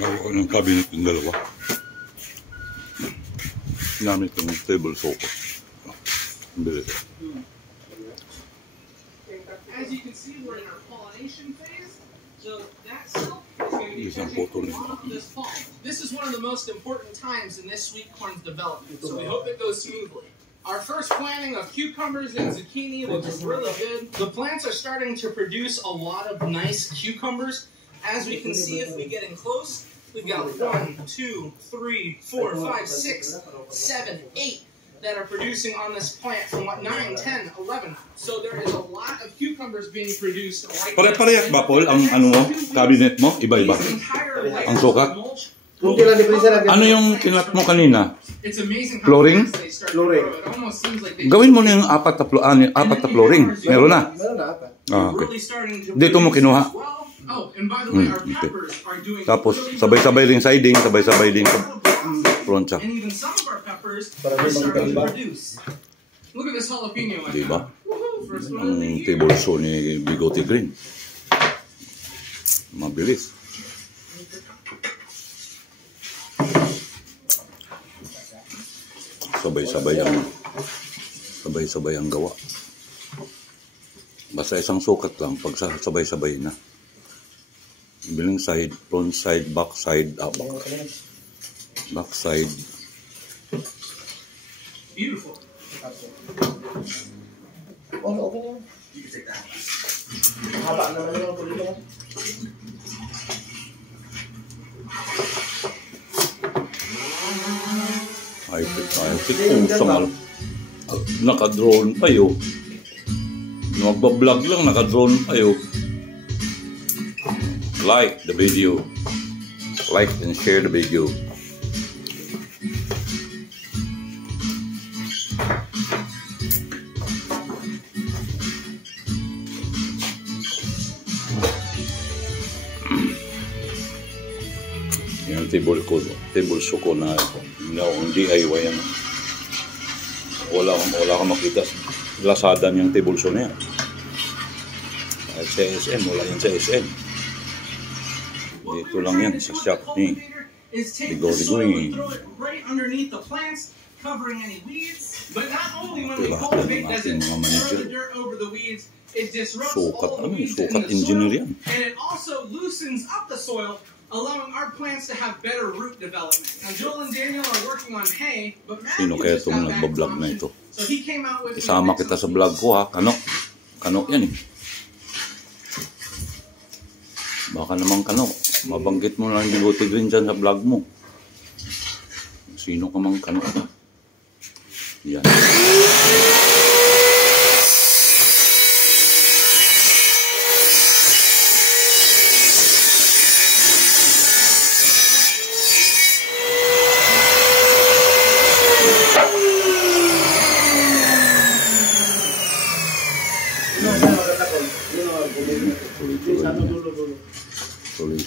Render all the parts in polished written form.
Gawa ko ng cabinet yung dalawa. Gamit yung table saw ko. Bilis. As you can see, we're in our pollination phase. So that silk is going to be catching this fall. This is one of the most important times in this sweet corn's development. So we hope it goes smoothly. Our first planting of cucumbers and zucchini looks really good. The plants are starting to produce a lot of nice cucumbers. As we can see, if we get in close, we've got 1, 2, 3, 4, 5, 6, 7, 8 that are producing on this plant from what 9, 10, 11. So there is a lot of cucumbers being produced right now. Pare-parehas ba, Paul, ang ano mo, cabinet mo? Iba-iba. Ang sukat? Ano yung kinat mo kanina? Flooring? Flooring. Gawin mo na yung apat na flooring. Meron na? Meron na apat. Ah, okay. Dito mo kinuha. Okay. Tapos, sabay-sabay rin siding, sabay-sabay din sa front siya. Diba? Ang table saw ni Bigote Green. Mabilis. Sabay-sabay ang gawa. Basta isang sukat lang pag sabay-sabay na. Bilang side, front side, back side, back side. Beautiful. Okay na. You can take that. Haba naman yung tuloy mo. Ay, pusang naka-drone pa yun. Magbablog lang, naka-drone pa yun. Like the video. Like and share the video. Yung table saw ko na yung DIY yan. Wala kang makita Lazada niyang table saw na yan. At sa SM, wala yan sa SM. Dito lang yan sa shop ni Bigote Green. Sukat engineer yan. Allowing our plants to have better root development. Now, Joel and Daniel are working on hay, but Sino kaya itong nagbablog na ito? So he came out with Isama kita sa vlog ko ha. Kano yan eh. Baka naman kano. Mabanggit mo lang yung Bigote Green dyan sa vlog mo. Sino ka mang kano? Yan.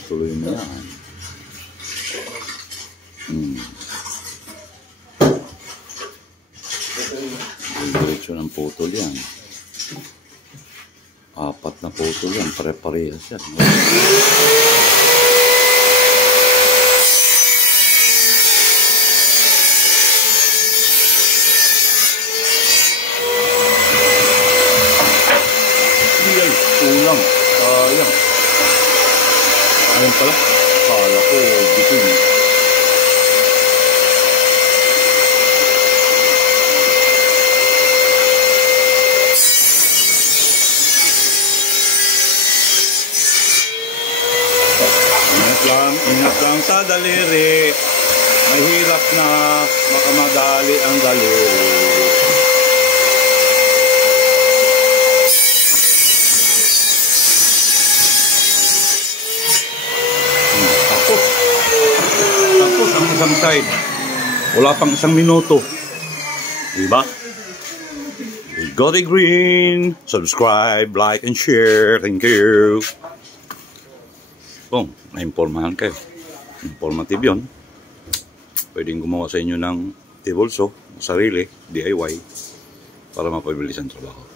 Tuloy mo yan. Diretso ng putol yan. 4 na putol yan. Pare-parehas yan. Kulang. Sayang. Ayun pala. Kala ko bitin. Ingat lang sa daliri. Mahirap na baka madali ang daliri. Tapos ang isang side. Wala pang 1 minuto. Diba? Bigote Green. Subscribe, like, and share. Thank you. Kung na-informahan kayo. Informative yun. Pwedeng gumawa sa inyo ng table saw, sarili, DIY, para mapabilis ang trabaho.